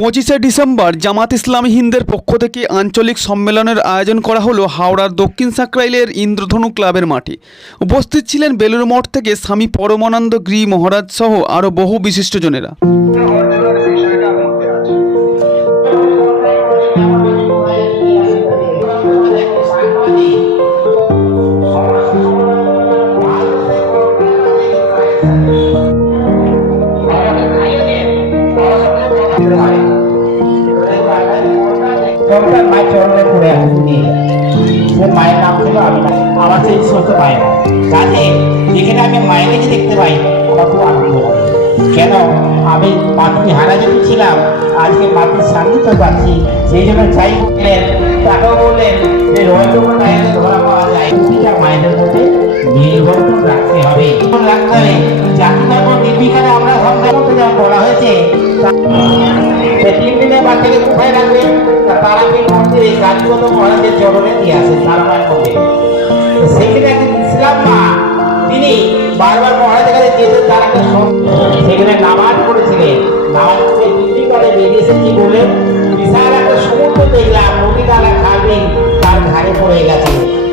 পঁচিশে ডিসেম্বর জামাত ইসলামী হিন্দের পক্ষ থেকে আঞ্চলিক সম্মেলনের আয়োজন করা হলো হাওড়ার দক্ষিণ সাকরাইলের ইন্দ্রধনু ক্লাবের মাঠে। উপস্থিত ছিলেন বেলুর মঠ থেকে স্বামী পরমানন্দ গৃহ মহারাজ সহ আরও বহু বিশিষ্টজনেরা। ছিল আমি মায়ের দেখতে পাই কেন আমি মাতৃ হারা যদি ছিলাম আজকে মাতৃ সান্নিধ্য সেই জন্য চাই বললেন তাকেও বললেন যে রয়েছে ধরা পাওয়া যায় প্রতিটা মায়েদের মধ্যে নির্বর্তন রাখতে হবে রাখতে হবে জাতি ধর্ম নির্বিকারে আমরা করতে যেমন বলা হয়েছে তিন দিনের কোথায় রাখবেন তারাপীঠ সেখানে একজন ইসলাম মা, তিনি বারবার মহারাজের কাছে দিয়েছেন তার একটা সেখানে নামাজ পড়েছিলেন। নামাজ পড়ে নির্বিকারে বেরিয়ে এসে কি বলেন বিশাল সমুদ্র দেখলাম নদী দ্বারা খালবিল তার ধারে পড়ে গেছে।